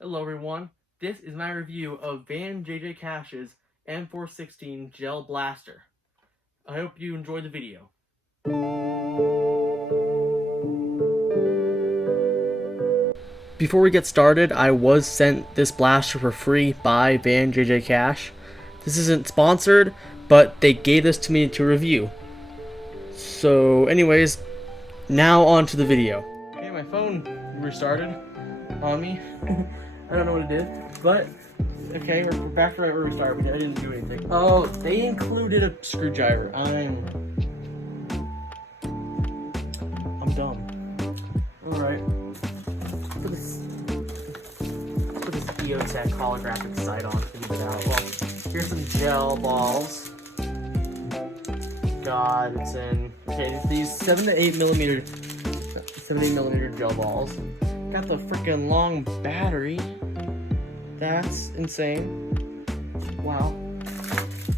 Hello everyone, this is my review of VanJJCash's M416 Gel Blaster. I hope you enjoyed the video. Before we get started, I was sent this blaster for free by VanJJCash. This isn't sponsored, but they gave this to me to review. So anyways, now on to the video. Okay, my phone restarted on me. I don't know what it did, but okay, we're back to right where we started. I didn't do anything. Oh, they included a screwdriver. I'm dumb. All right. Put this Huntec holographic sight on to leave it out. Well, here's some gel balls. God, it's in. Okay, these 7 to 8 millimeter gel balls. Got the freaking long battery. That's insane. Wow.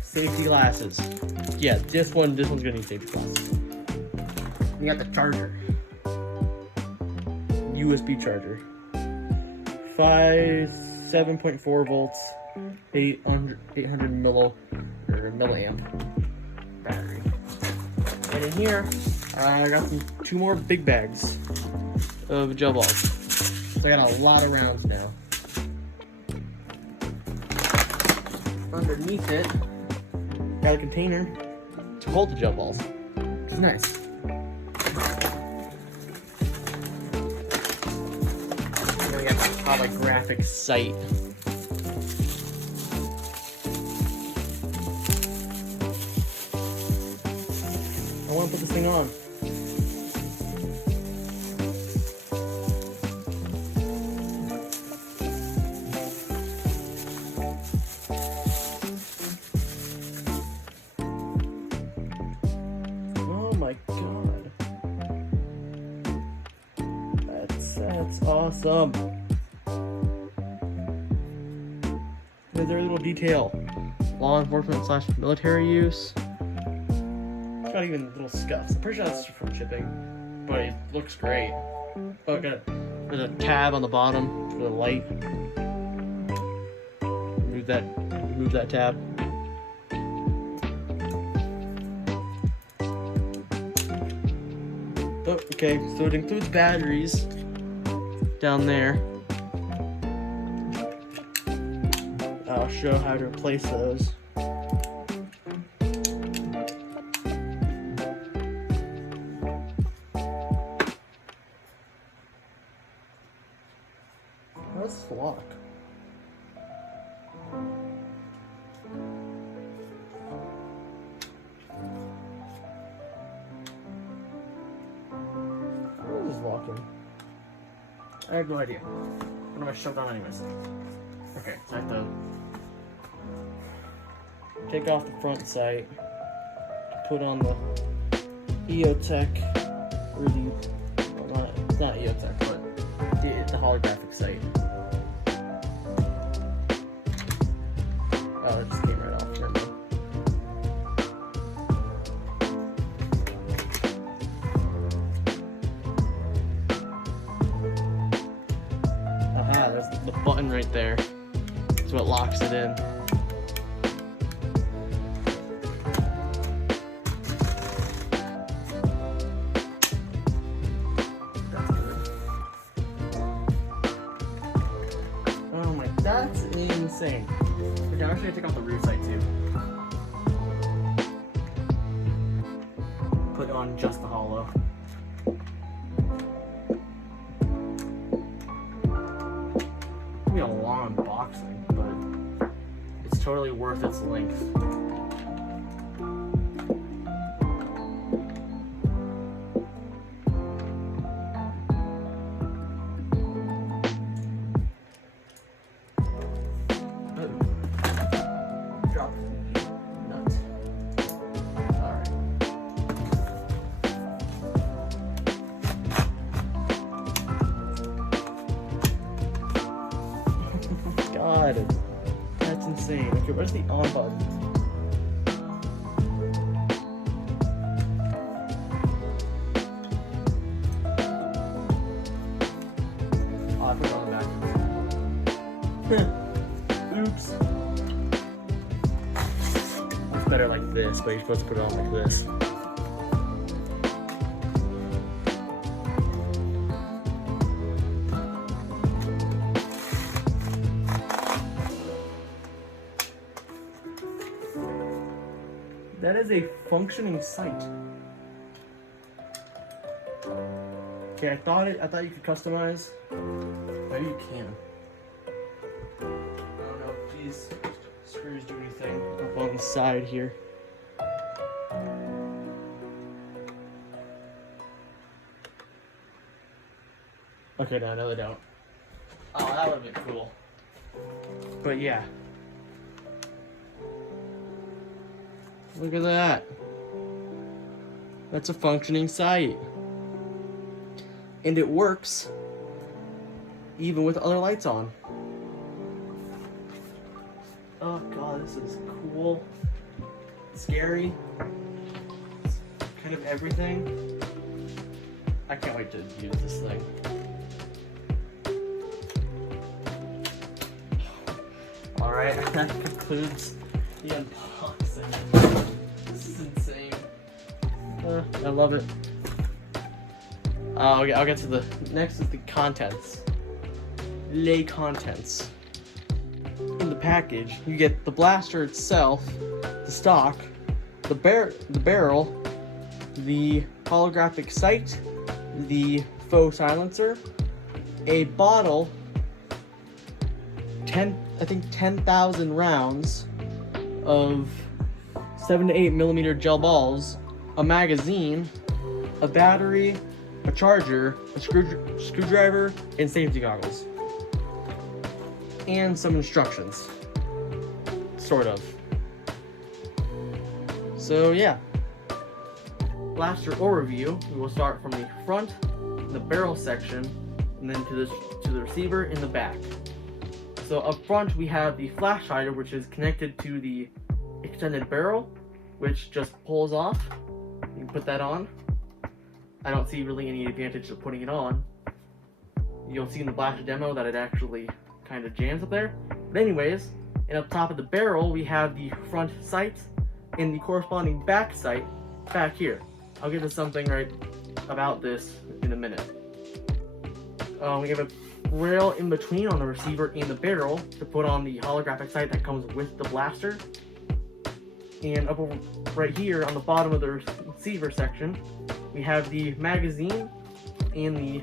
Safety glasses. Yeah, this one's gonna need safety glasses. We got the charger. USB charger. 7.4 volts, 800 milliamp battery. And in here, I got two more big bags of gel balls. So I got a lot of rounds now. Underneath it, got a container to hold the gel balls. Which is nice. And then we got the holographic sight. I want to put this thing on. Oh my god. That's awesome. There's a little detail. Law enforcement / military use. It's got even little scuffs. I'm pretty sure that's from shipping, but it looks great. Oh, there's a tab on the bottom for the light. Remove that tab. Oh, okay, so it includes batteries down there. I'll show how to replace those. How's this lock? What is locking? I have no idea. What am I shoved on anyways? Okay, so I have to take off the front sight, put on the Huntec, or it's not Huntec, but the holographic sight. Oh, it just came right off. Never mind. Aha, there's the button right there. That's what locks it in. Oh my, that's insane. Okay, I'm actually gonna take off the rear sight too. Put on just the hollow. It'll be a long unboxing, but it's totally worth its length. Drop nut. Alright. God, that's insane. Okay, where's the on button? Oh, I put it on the back. Oops. It's better like this, but you're supposed to put it on like this. That is a functioning sight. Okay, I thought you could customize. Maybe you can. I don't know if these screws do anything up on the side here. Okay, no, they don't. Oh, that would have been cool. But yeah. Look at that. That's a functioning sight. And it works even with other lights on. Oh god, this is cool. Scary. Kind of everything. I can't wait to use this thing. Alright, that concludes the unboxing. This is insane. I love it. I'll get to the next is the contents. Les contents. In the package, you get the blaster itself, the stock, the barrel, the holographic sight, the faux silencer, a bottle, 10,000 rounds of 7 to 8 millimeter gel balls, a magazine, a battery, a charger, a screwdriver, and safety goggles. And some instructions. Sort of. So yeah. Blaster overview, we will start from the front, the barrel section, and then to the receiver in the back. So up front we have the flash hider, which is connected to the extended barrel, which just pulls off. You can put that on. I don't see really any advantage of putting it on. You'll see in the blaster demo that it actually kind of jams up there. But anyways, and up top of the barrel we have the front sight and the corresponding back sight back here. I'll get to something right about this in a minute. We have a rail in between on the receiver and the barrel to put on the holographic sight that comes with the blaster. And up over right here on the bottom of the receiver section, we have the magazine and the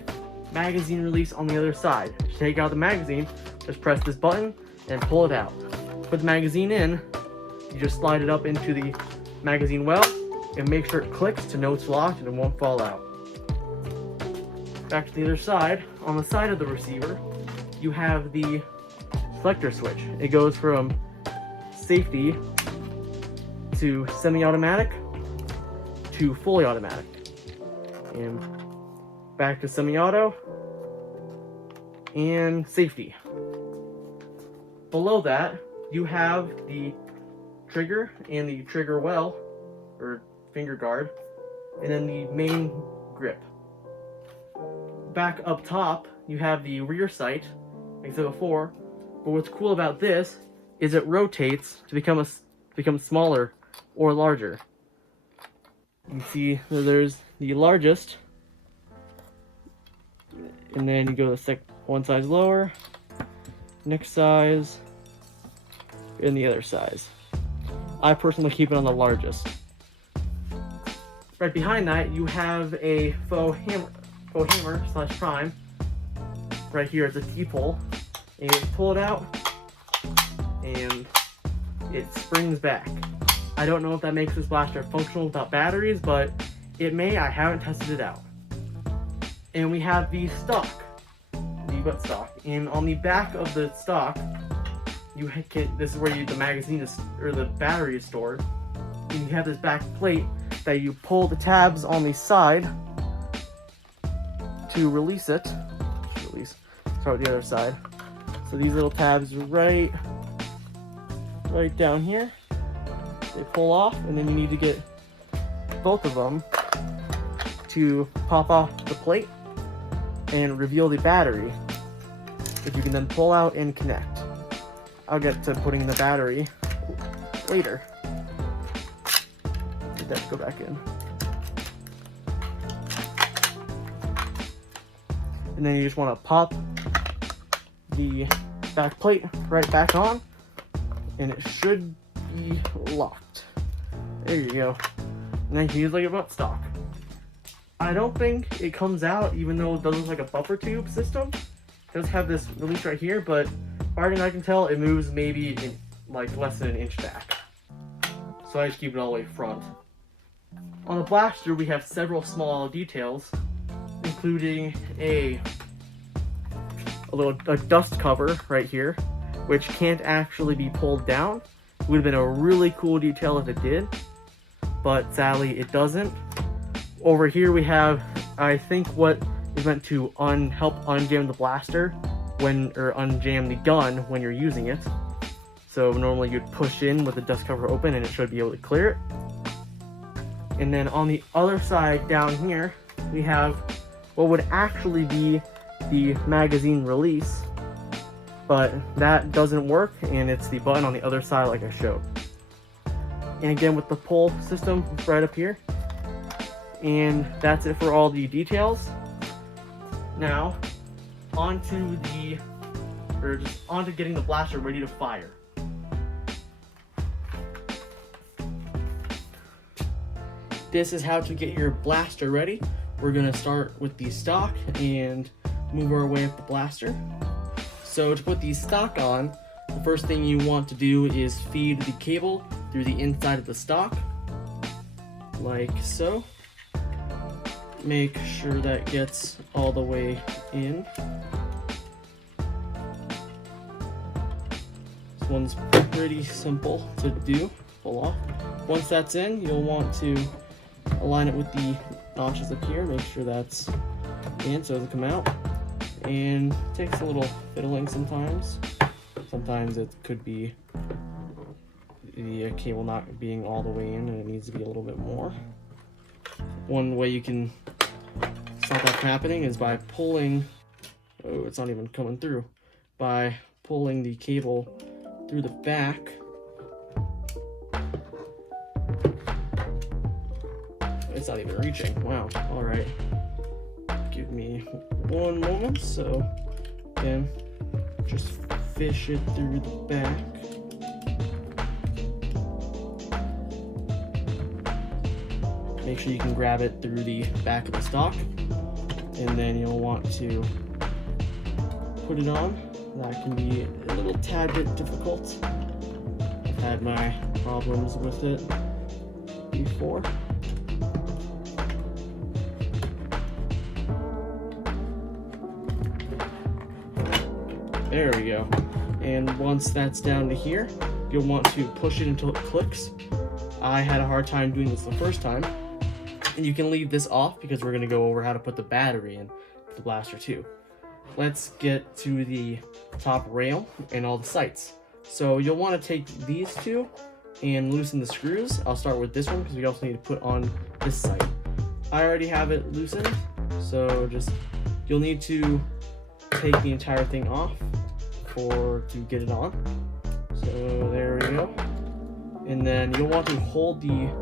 magazine release on the other side. To take out the magazine, just press this button and pull it out. Put the magazine in, you just slide it up into the magazine well and make sure it clicks to know it's locked and it won't fall out. Back to the other side, on the side of the receiver, you have the selector switch. It goes from safety to semi-automatic to fully automatic. And back to semi-auto and safety. Below that, you have the trigger and the trigger well, or finger guard, and then the main grip. Back up top, you have the rear sight, like I said before, but what's cool about this is it rotates to become smaller or larger. You see there's the largest, and then you go one size lower, next size, and the other size. I personally keep it on the largest. Right behind that, you have a faux hammer slash prime. Right here is a T-pole, and you pull it out, and it springs back. I don't know if that makes this blaster functional without batteries, but it may. I haven't tested it out. And we have the stock, the butt stock, and on the back of the stock, this is where the magazine is, or the battery is stored. And you have this back plate that you pull the tabs on the side to release it. Start with the other side. So these little tabs are right down here. They pull off, and then you need to get both of them to pop off the plate and reveal the battery, which you can then pull out and connect. I'll get to putting the battery later. Let that go back in. And then you just want to pop the back plate right back on, and it should be locked. There you go. And then you can use like a buttstock. I don't think it comes out, even though it does look like a buffer tube system. It does have this release right here, but farther than I can tell, it moves maybe in like less than an inch back. So I just keep it all the way front. On the blaster, we have several small details, including a dust cover right here, which can't actually be pulled down. It would have been a really cool detail if it did, but sadly it doesn't. Over here we have, I think, what is meant to help unjam the blaster or unjam the gun when you're using it. So normally you'd push in with the dust cover open and it should be able to clear it. And then on the other side down here, we have what would actually be the magazine release, but that doesn't work, and it's the button on the other side like I showed. And again with the pull system right up here. And that's it for all the details. Now onto getting the blaster ready to fire. This is how to get your blaster ready. We're gonna start with the stock and move our way up the blaster. So to put the stock on, the first thing you want to do is feed the cable through the inside of the stock, like so. Make sure that gets all the way in. This one's pretty simple to do, pull off. Once that's in, you'll want to align it with the notches up here, make sure that's in so it doesn't come out. And it takes a little fiddling sometimes. Sometimes it could be the cable not being all the way in and it needs to be a little bit more. One way you can stop that from happening is by pulling, oh, it's not even coming through, by pulling the cable through the back. It's not even reaching. Wow. All right. Give me one moment. So again, just fish it through the back. Make sure you can grab it through the back of the stock, and then you'll want to put it on. That can be a little tad bit difficult. I've had my problems with it before. There we go. And once that's down to here, you'll want to push it until it clicks. I had a hard time doing this the first time. And you can leave this off because we're going to go over how to put the battery in the blaster too. Let's get to the top rail and all the sights. So you'll want to take these two and loosen the screws. I'll start with this one because we also need to put on this sight. I already have it loosened, so you'll need to take the entire thing off to get it on. So there we go. And then you'll want to hold the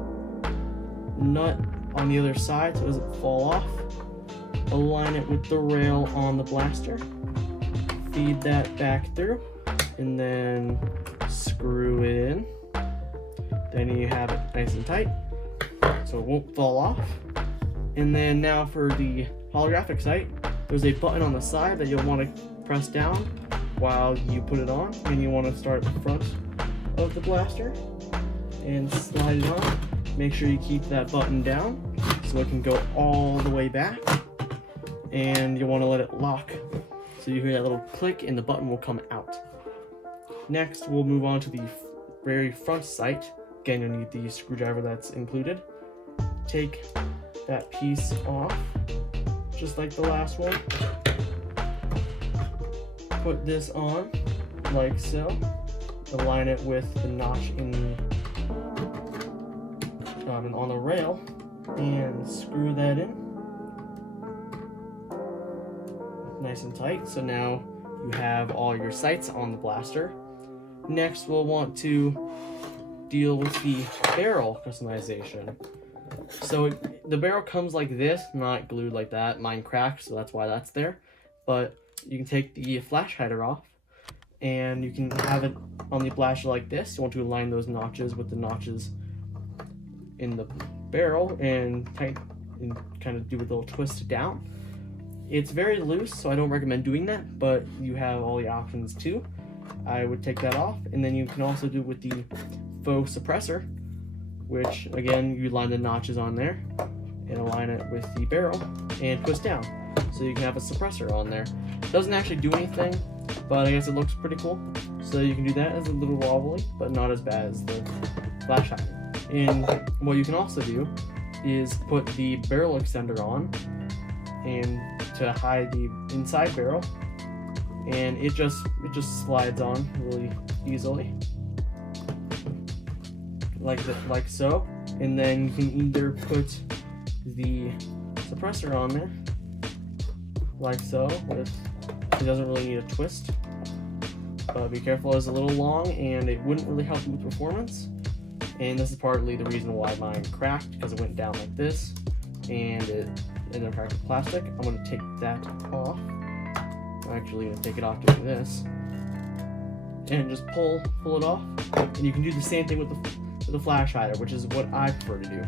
nut on the other side so it doesn't fall off. Align it with the rail on the blaster. Feed that back through and then screw it in. Then you have it nice and tight so it won't fall off. And then now for the holographic sight, there's a button on the side that you'll want to press down while you put it on, and you want to start at the front of the blaster and slide it on. Make sure you keep that button down so it can go all the way back, and you want to let it lock so you hear that little click and the button will come out. Next we'll move on to the very front sight. Again, you'll need the screwdriver that's included. Take that piece off just like the last one. Put this on like so. Align it with the notch on the rail and screw that in nice and tight. So now you have all your sights on the blaster. Next, we'll want to deal with the barrel customization. So the barrel comes like this, not glued like that. Mine cracked, so that's why that's there. But you can take the flash hider off, and you can have it on the blaster like this. You want to align those notches with the notches in the barrel and kind of do a little twist down. It's very loose, so I don't recommend doing that, but you have all the options too. I would take that off, and then you can also do it with the faux suppressor, which again, you line the notches on there and align it with the barrel and twist down. So you can have a suppressor on there. It doesn't actually do anything, but I guess it looks pretty cool. So you can do that as a little wobbly, but not as bad as the flash hider. And what you can also do is put the barrel extender on and to hide the inside barrel, and it just slides on really easily, like so. And then you can either put the suppressor on there, like so. It doesn't really need a twist, but be careful, it's a little long and it wouldn't really help you with performance. And this is partly the reason why mine cracked, because it went down like this and it ended up cracking plastic. I'm going to take that off. I'm actually going to take it off doing this and just pull it off. And you can do the same thing with the flash hider, which is what I prefer to do.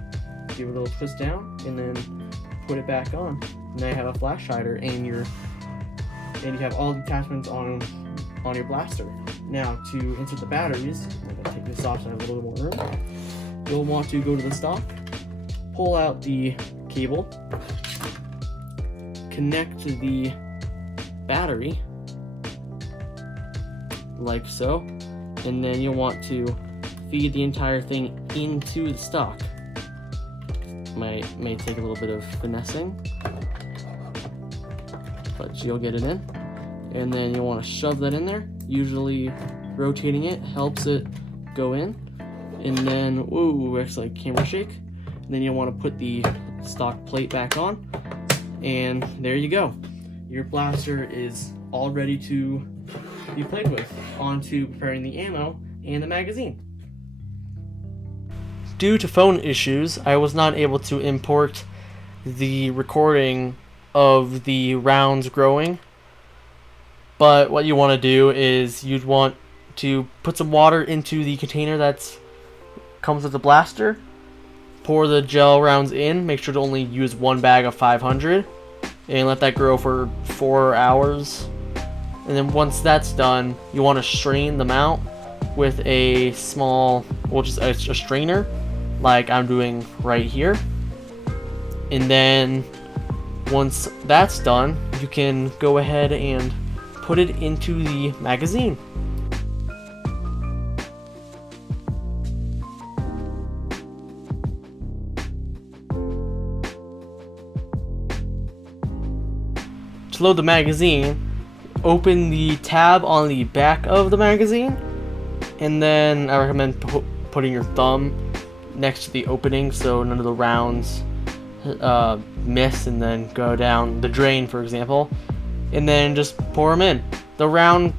Give it a little twist down and then put it back on. Now you have a flash hider, and you have all the attachments on your blaster. Now to insert the batteries, I'm going to take this off so I have a little more room. You'll want to go to the stock, pull out the cable, connect to the battery like so, and then you'll want to feed the entire thing into the stock. May take a little bit of finessing, but you'll get it in. And then you'll want to shove that in there. Usually rotating it helps it go in. And then, ooh, actually camera shake. And then you'll want to put the stock plate back on. And there you go. Your blaster is all ready to be played with. On to preparing the ammo and the magazine. Due to phone issues, I was not able to import the recording of the rounds growing. But what you want to do is you'd want to put some water into the container that comes with the blaster. Pour the gel rounds in. Make sure to only use one bag of 500. And let that grow for 4 hours. And then once that's done, you want to strain them out with a small, just a strainer, like I'm doing right here. And then once that's done, you can go ahead and put it into the magazine. To load the magazine, open the tab on the back of the magazine, and then I recommend putting your thumb next to the opening so none of the rounds miss and then go down the drain, for example. And then just pour them in. The round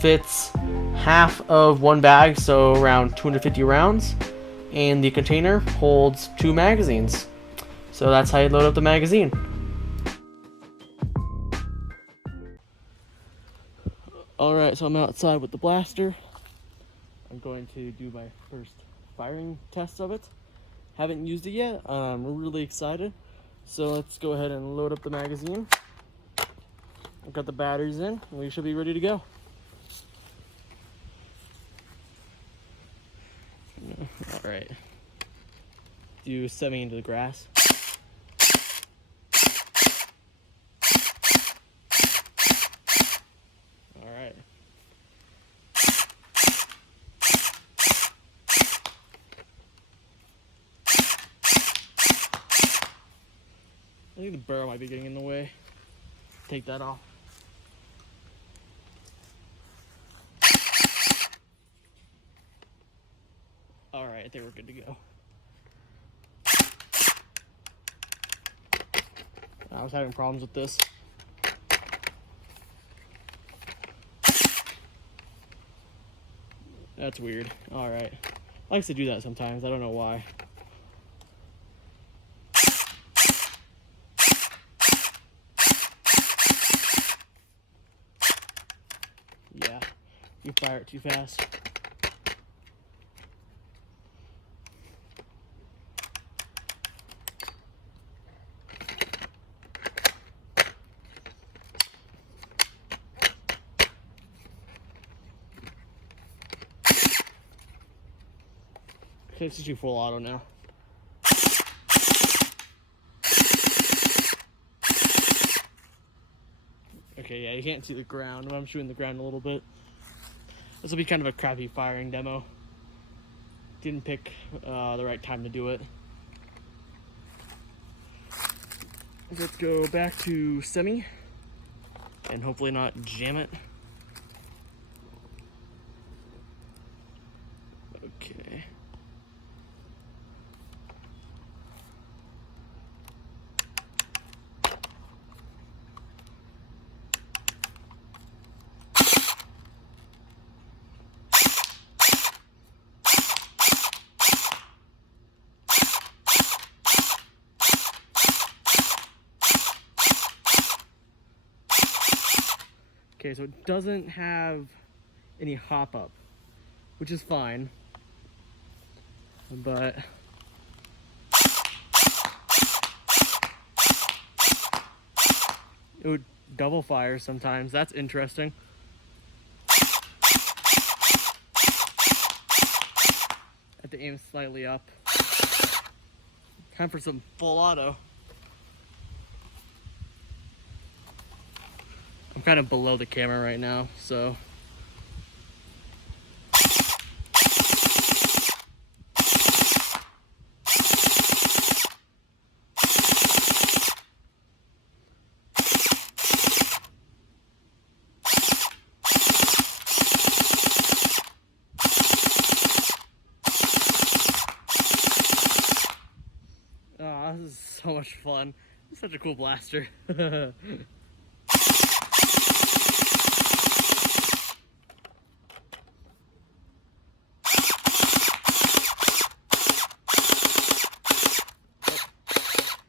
fits half of one bag, so around 250 rounds, and the container holds 2 magazines. So that's how you load up the magazine. Alright, so I'm outside with the blaster. I'm going to do my first firing test of it. Haven't used it yet. I'm really excited. So let's go ahead and load up the magazine. I've got the batteries in, and we should be ready to go. Alright. Do set me into the grass. Alright. I think the barrel might be getting in the way. Take that off. Alright, I think we're good to go. I was having problems with this. That's weird. Alright. Likes to do that sometimes. I don't know why. Yeah, you fire it too fast. Okay, let's just do full auto now. Okay, yeah, you can't see the ground, but I'm shooting the ground a little bit. This will be kind of a crappy firing demo. Didn't pick the right time to do it. Let's go back to semi and hopefully not jam it. Okay. Okay, so it doesn't have any hop up, which is fine, but it would double fire sometimes. That's interesting. Have to aim slightly up. Time for some full auto. I'm kind of below the camera right now, so. Oh, this is so much fun. It's such a cool blaster.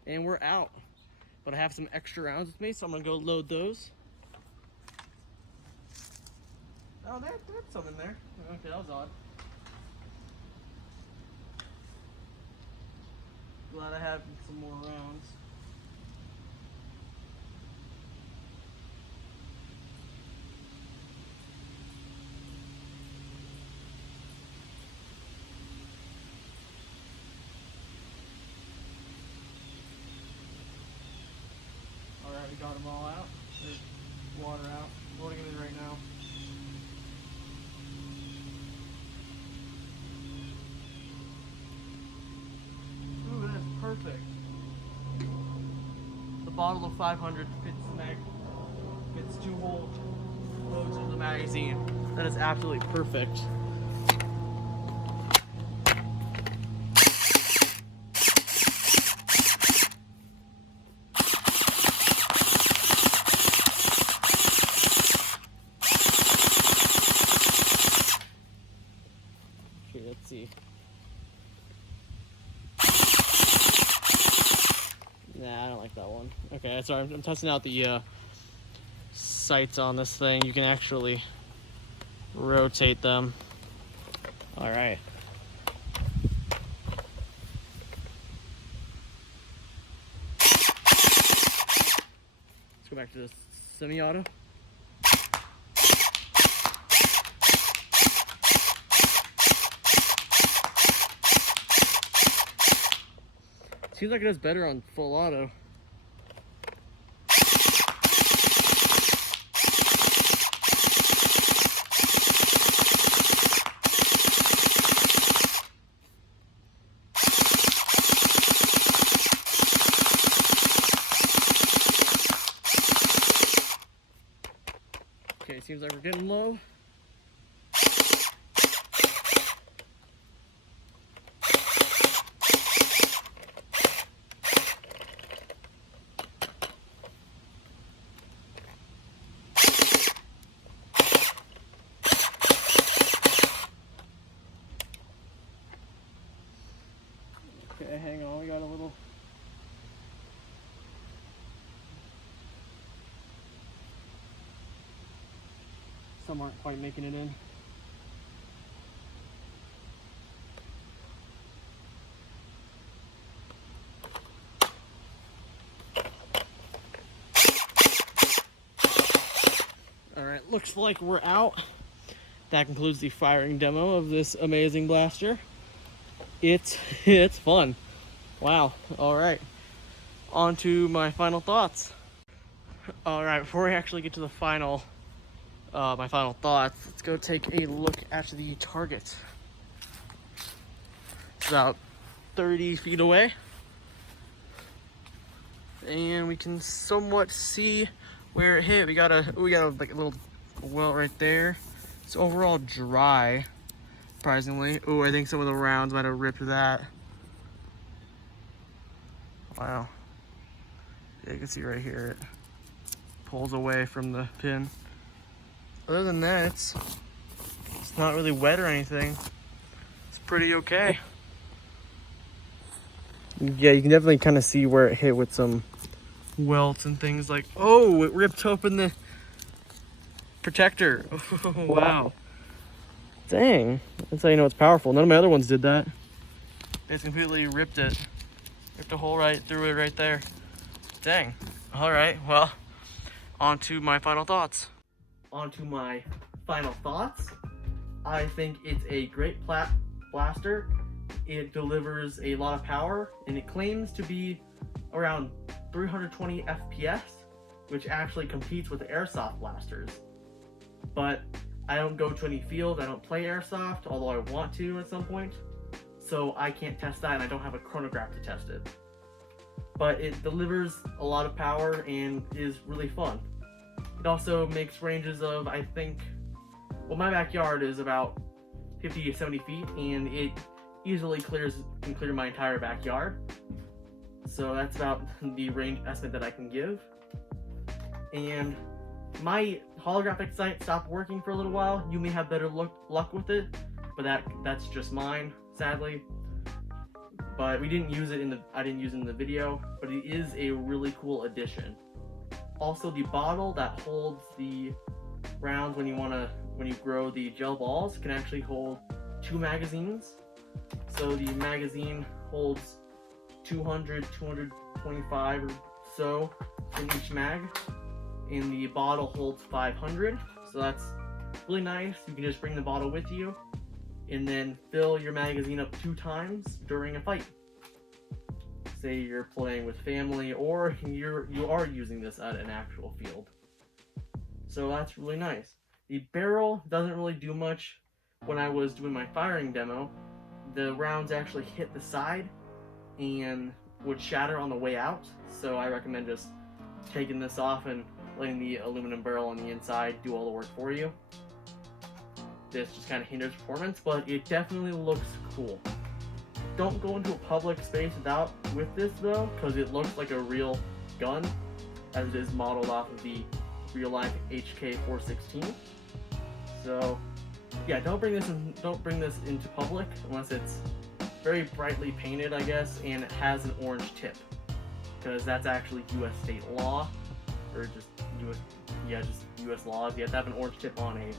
And we're out. But I have some extra rounds with me, so I'm gonna go load those. Oh, there's some in there. Okay, that was odd. Glad I have some more rounds. Alright, we got them all out. There's water out. Loading it in right now. Ooh, that is perfect. The bottle of 500 fits fits 2 whole loads of the magazine. That is absolutely perfect. Okay, let's see. Nah, I don't like that one. Okay, sorry, I'm testing out the sights on this thing. You can actually rotate them. All right. Let's go back to the semi-auto. Seems like it does better on full auto. Okay, seems like we're getting low. Okay, hang on, we got a little... Some aren't quite making it in. Alright, looks like we're out. That concludes the firing demo of this amazing blaster. It's fun. Wow. Alright. On to my final thoughts. Alright, before we actually get to the final my final thoughts, let's go take a look at the target. It's about 30 feet away. And we can somewhat see where it hit. We got a like a little welt right there. It's overall dry, surprisingly. Oh, I think some of the rounds might have ripped that. Wow. Yeah, you can see right here it pulls away from the pin. Other than that, it's not really wet or anything. It's pretty okay. Yeah, you can definitely kind of see where it hit with some welts and things like, oh, it ripped open the protector. Oh, wow. Dang, that's how you know it's powerful. None of my other ones did that. It's completely ripped it. Ripped a hole right through it right there. Dang. All right, well, on to my final thoughts. I think it's a great blaster. It delivers a lot of power, and it claims to be around 320 FPS, which actually competes with airsoft blasters. But I don't go to any field, I don't play airsoft, although I want to at some point. So I can't test that, and I don't have a chronograph to test it. But it delivers a lot of power and is really fun. It also makes ranges of, I think, well, my backyard is about 50 to 70 feet, and it easily can clear my entire backyard. So that's about the range estimate that I can give. And my holographic sight stopped working for a little while. You may have better luck with it, but that's just mine, sadly. But I didn't use it in the video, but it is a really cool addition. Also, the bottle that holds the rounds when you grow the gel balls can actually hold 2 magazines. So the magazine holds 200, 225 or so in each mag, and the bottle holds 500. So that's really nice. You can just bring the bottle with you and then fill your magazine up 2 times during a fight. Say you're playing with family, or you are using this at an actual field. So that's really nice. The barrel doesn't really do much. When I was doing my firing demo, the rounds actually hit the side and would shatter on the way out. So I recommend just taking this off and letting the aluminum barrel on the inside do all the work for you. This just kind of hinders performance, but it definitely looks cool. Don't go into a public space with this though, because it looks like a real gun, as it is modeled off of the real-life HK416. So yeah, don't bring this into public unless it's very brightly painted, I guess, and it has an orange tip, because that's actually U.S. state law, or just U.S. laws. You have to have an orange tip on a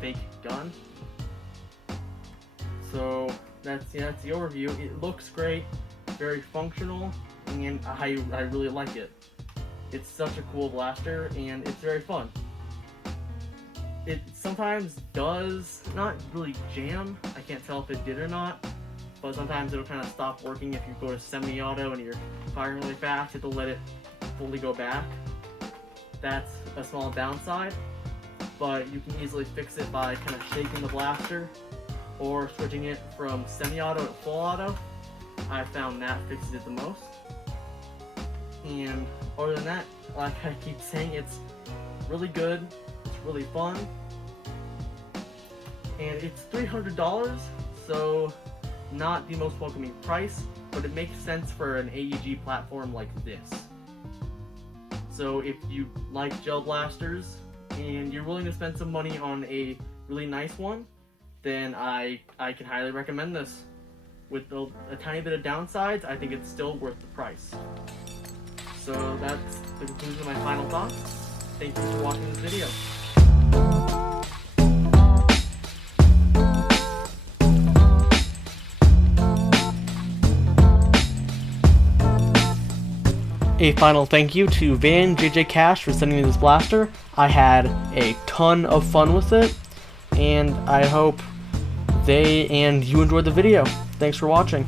fake gun. So that's the overview. It looks great, very functional, and I really like it. It's such a cool blaster, and it's very fun. It sometimes does not really jam. I can't tell if it did or not, but sometimes it'll kind of stop working if you go to semi-auto and you're firing really fast. It'll let it fully go back. That's a small downside, but you can easily fix it by kind of shaking the blaster or switching it from semi-auto to full auto. I found that fixes it the most. And other than that, like I keep saying, it's really good, it's really fun, and it's $300, so not the most welcoming price, but it makes sense for an AEG platform like this. So if you like gel blasters and you're willing to spend some money on a really nice one, then I can highly recommend this. with a tiny bit of downsides, I think it's still worth the price. So that's the conclusion of my final thoughts. Thank you for watching this video. A final thank you to VanJJCash for sending me this blaster. I had a ton of fun with it, and I hope they and you enjoyed the video. Thanks for watching.